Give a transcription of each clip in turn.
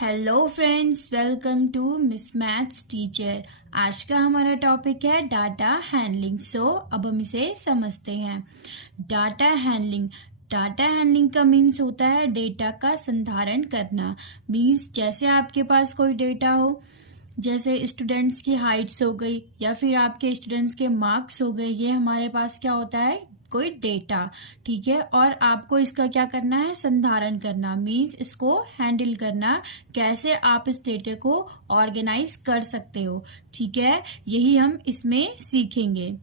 Hello friends, welcome to miss maths teacher. आज का हमारा टॉपिक है डाटा हैंडलिंग। अब हम इसे समझते हैं। डाटा हैंडलिंग का मीन्स होता है डेटा का संधारण करना। मीन्स जैसे आपके पास कोई डेटा हो, जैसे स्टूडेंट्स की हाइट्स हो गई या फिर आपके स्टूडेंट्स के मार्क्स हो गए, ये हमारे पास क्या होता है, कोई डेटा। ठीक है, और आपको इसका क्या करना है, संधारण करना। मीन्स इसको हैंडल करना, कैसे आप इस डेटा को ऑर्गेनाइज कर सकते हो। ठीक है, यही हम इसमें सीखेंगे।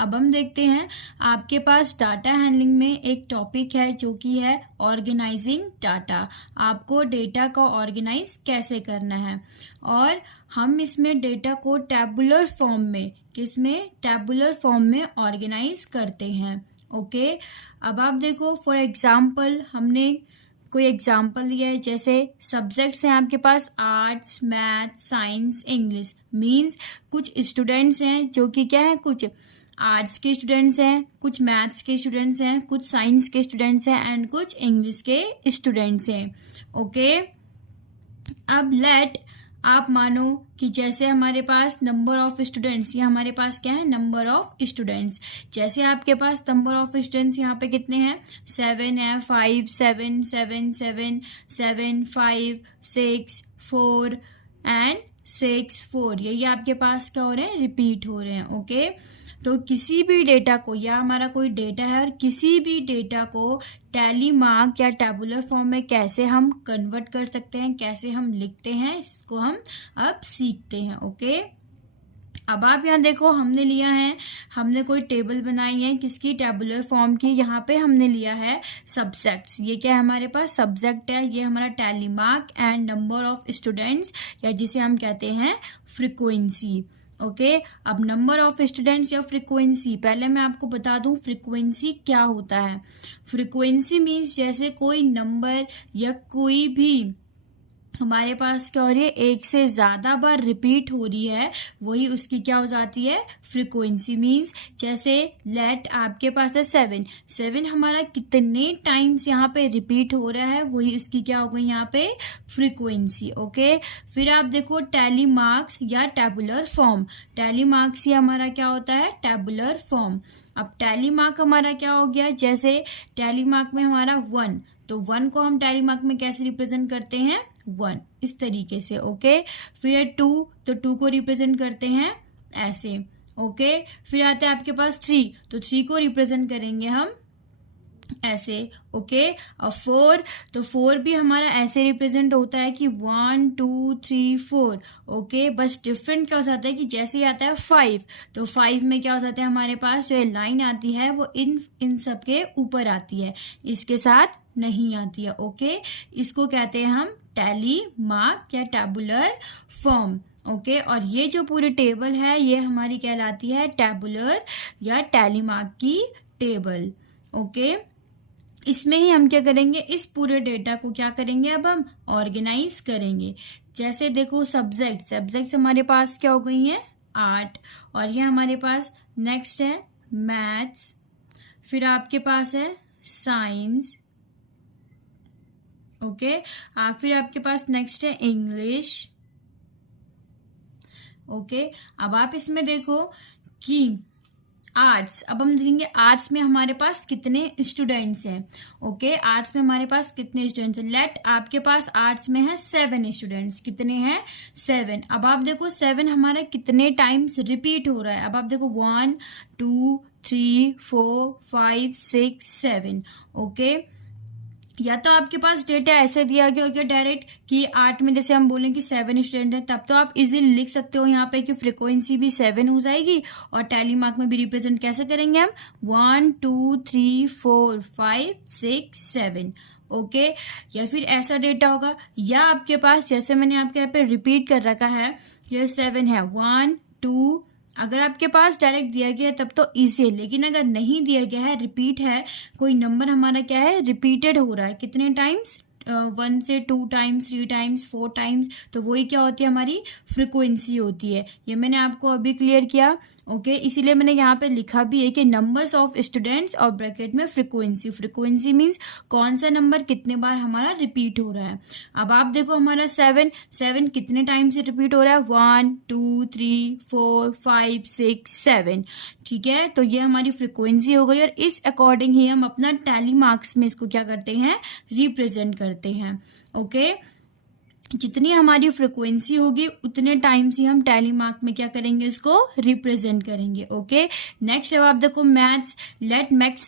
अब हम देखते हैं, आपके पास डाटा हैंडलिंग में एक टॉपिक है जो कि है ऑर्गेनाइजिंग डाटा। आपको डेटा को ऑर्गेनाइज कैसे करना है, और हम इसमें डेटा को टैबुलर फॉर्म में, किसमें, टैबुलर फॉर्म में ऑर्गेनाइज करते हैं। ओके, अब आप देखो, फॉर एग्जाम्पल हमने कोई एग्जाम्पल लिया है। जैसे सब्जेक्ट्स हैं आपके पास arts, maths, science, English. Means कुछ स्टूडेंट्स हैं जो कि क्या है, कुछ आर्ट्स के स्टूडेंट्स हैं, कुछ मैथ्स के स्टूडेंट्स हैं, कुछ साइंस के स्टूडेंट्स हैं एंड कुछ इंग्लिश के स्टूडेंट्स हैं। ओके, अब लेट आप मानो कि जैसे हमारे पास नंबर ऑफ स्टूडेंट्स, ये हमारे पास क्या है, नंबर ऑफ स्टूडेंट्स। जैसे आपके पास नंबर ऑफ स्टूडेंट्स यहाँ पे कितने हैं, 7 है, 5 7 7 7 7 5 6 4 एंड 6 4, यही आपके पास क्या हो रहे हैं, रिपीट हो रहे हैं। ओके, तो किसी भी डेटा को, या हमारा कोई डेटा है और किसी भी डेटा को टैली मार्क या टैबुलर फॉर्म में कैसे हम कन्वर्ट कर सकते हैं, कैसे हम लिखते हैं, इसको हम अब सीखते हैं। ओके, अब आप यहाँ देखो, हमने लिया है, हमने कोई टेबल बनाई है, किसकी, टैबुलर फॉर्म की। यहाँ पे हमने लिया है सब्जेक्ट्स। ये क्या है, हमारे पास सब्जेक्ट है, ये हमारा tally mark and number of students, या जिसे हम कहते हैं फ्रीक्वेंसी। ओके, अब नंबर ऑफ स्टूडेंट्स या फ्रीक्वेंसी, पहले मैं आपको बता दूं फ्रीक्वेंसी क्या होता है। फ्रीक्वेंसी मीन्स जैसे कोई नंबर या कोई भी हमारे पास क्या हो रही है, एक से ज्यादा बार रिपीट हो रही है, वही उसकी क्या हो जाती है, फ्रीक्वेंसी। मीन्स जैसे लेट आपके पास है 7 हमारा कितने टाइम्स यहाँ पे रिपीट हो रहा है, वही उसकी क्या हो गई यहाँ पे, फ्रीक्वेंसी। ओके, फिर आप देखो टैली मार्क्स या टैबुलर फॉर्म। टैली मार्क्स ही हमारा क्या होता है, टैबुलर फॉर्म। अब टैली मार्क हमारा क्या हो गया, जैसे टैली मार्क में हमारा 1, तो 1 को हम टैली मार्क में कैसे रिप्रेजेंट करते हैं, 1, इस तरीके से। ओके, फिर 2, तो 2 को रिप्रेजेंट करते हैं ऐसे। ओके, फिर आता है आपके पास 3, तो 3 को रिप्रेजेंट करेंगे हम ऐसे। ओके, और 4, तो 4 भी हमारा ऐसे रिप्रेजेंट होता है कि 1 2 3 4। ओके, बस डिफरेंट क्या हो जाता है कि जैसे ही आता है 5, तो 5 में क्या हो जाता है, हमारे पास जो लाइन आती है वो इन सब के ऊपर आती है, इसके साथ नहीं आती है। ओके, इसको कहते हैं हम टैली मार्क या टैबुलर फॉर्म। ओके, और ये जो पूरी टेबल है ये हमारी कहलाती है टैबुलर या टैली मार्क की टेबल। ओके, इसमें ही हम क्या करेंगे, इस पूरे डेटा को क्या करेंगे, अब हम ऑर्गेनाइज करेंगे। जैसे देखो सब्जेक्ट्स हमारे पास क्या हो गई हैं, 8, और ये हमारे पास नेक्स्ट है मैथ्स, फिर आपके पास है साइंस। ओके, फिर आपके पास नेक्स्ट है इंग्लिश। ओके, अब आप इसमें देखो कि आर्ट्स, अब हम देखेंगे आर्ट्स में हमारे पास कितने स्टूडेंट्स हैं। ओके, आर्ट्स में हमारे पास कितने स्टूडेंट्स हैं, लेट आपके पास आर्ट्स में है 7 स्टूडेंट्स। कितने हैं, 7। अब आप देखो 7 हमारा कितने टाइम्स रिपीट हो रहा है। अब आप देखो 1 2 3 4 5 6 7। ओके, या तो आपके पास डेटा ऐसे दिया गया हो गया डायरेक्ट कि 8 में जैसे हम बोलें कि 7 स्टूडेंट है, तब तो आप इजीली लिख सकते हो यहाँ पे कि फ्रीक्वेंसी भी 7 हो जाएगी, और टैली मार्क में भी रिप्रेजेंट कैसे करेंगे हम, 1 2 3 4 5 6 7। ओके, या फिर ऐसा डेटा होगा, या आपके पास जैसे मैंने आपके यहाँ पे रिपीट कर रखा है, ये 7 है, 1 2, अगर आपके पास डायरेक्ट दिया गया है तब तो इजी है, लेकिन अगर नहीं दिया गया है, रिपीट है, कोई नंबर हमारा क्या है, रिपीटेड हो रहा है, कितने टाइम्स, 1 से 2 टाइम्स, 3 टाइम्स, 4 टाइम्स, तो वही क्या होती है, हमारी फ्रिक्वेंसी होती है। ये मैंने आपको अभी क्लियर किया। ओके, इसीलिए मैंने यहाँ पे लिखा भी है कि नंबर्स ऑफ स्टूडेंट्स और ब्रैकेट में फ्रिक्वेंसी। फ्रिक्वेंसी मीन्स कौन सा नंबर कितने बार हमारा रिपीट हो रहा है। अब आप देखो हमारा 7 कितने टाइम से रिपीट हो रहा है, 1 2 3 4 5 6 7। ठीक है, तो ये हमारी फ्रिक्वेंसी हो गई और इस अकॉर्डिंग ही हम अपना टैली मार्क्स में इसको क्या करते हैं, रिप्रेजेंट करते हैं। ओके, जितनी हमारी फ्रिक्वेंसी होगी उतने टाइम्स ही हम टैली मार्क में क्या करेंगे, इसको रिप्रेजेंट करेंगे। ओके, नेक्स्ट अब आप देखो मैथ्स।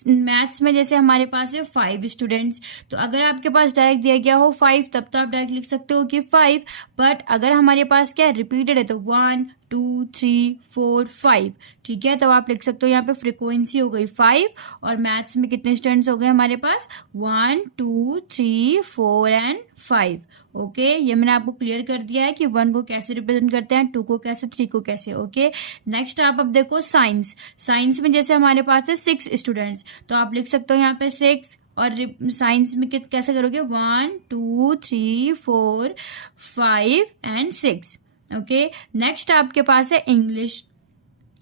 मैथ्स में जैसे हमारे पास है 5 स्टूडेंट्स, तो अगर आपके पास डायरेक्ट दिया गया हो 5 तब तो आप डायरेक्ट लिख सकते हो कि 5, बट अगर हमारे पास क्या रिपीटेड है तो 1 2 3 4 5। ठीक है, तो आप लिख सकते हो यहाँ पे फ्रिक्वेंसी हो गई 5 और मैथ्स में कितने स्टूडेंट्स हो गए हमारे पास, 1 2 3 4 एंड 5। ओके, ये मैंने आपको क्लियर कर दिया है कि 1 को कैसे रिप्रेजेंट करते हैं, 2 को कैसे, 3 को कैसे। ओके, नेक्स्ट आप अब देखो साइंस में जैसे हमारे पास है 6 स्टूडेंट्स, तो आप लिख सकते हो यहाँ पे 6 और साइंस में कैसे करोगे, 1 2 3 4 5 एंड 6। ओके, नेक्स्ट आपके पास है इंग्लिश।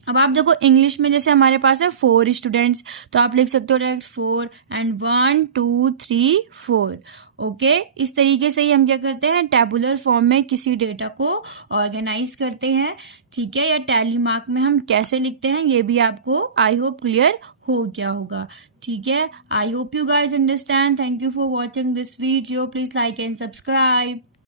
अब आप देखो इंग्लिश में जैसे हमारे पास है 4 स्टूडेंट्स, तो आप लिख सकते हो डायरेक्ट 4 एंड 1 2 3 4। ओके, इस तरीके से ही हम क्या करते हैं, टेबुलर फॉर्म में किसी डेटा को ऑर्गेनाइज करते हैं। ठीक है, या टैली मार्क में हम कैसे लिखते हैं ये भी आपको आई होप क्लियर हो गया होगा। ठीक है, I hope you guys understand. Thank you for watching this video. Please like and subscribe.